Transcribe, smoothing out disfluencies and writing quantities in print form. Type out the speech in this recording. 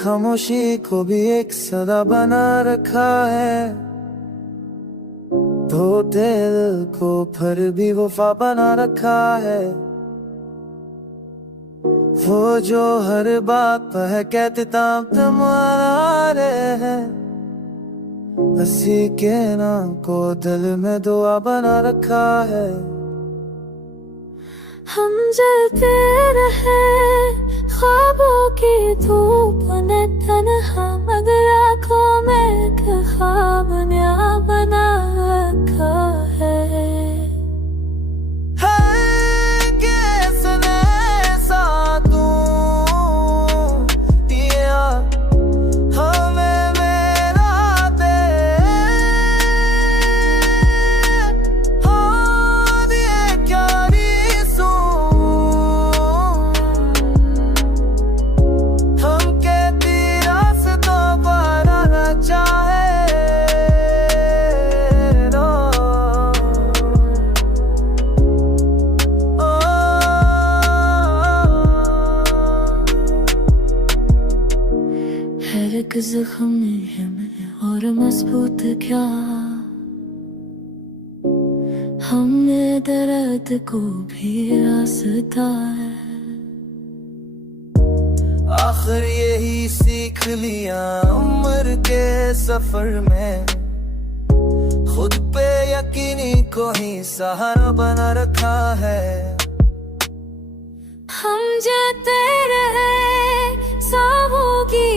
खामोशी को भी एक सदा बना रखा है, धोते दिल को फिर भी वफा बना रखा है। वो जो हर बात पर कहते तुम्हारे हैं, उसी के नाम को दिल में दुआ बना रखा है। हम जलते रहे ख्वाबों की धूप ने तन्हा, मगर आँखों में एक ख्वाब नया बना रखा है। हर एक जख्म है मैं और मजबूत क्या, हमें दर्द को भी रास्ता है। आखिर यही सीख लिया उम्र के सफर में, खुद पे यकीनी को ही सहारा बना रखा है। हम जाते रहे सावों की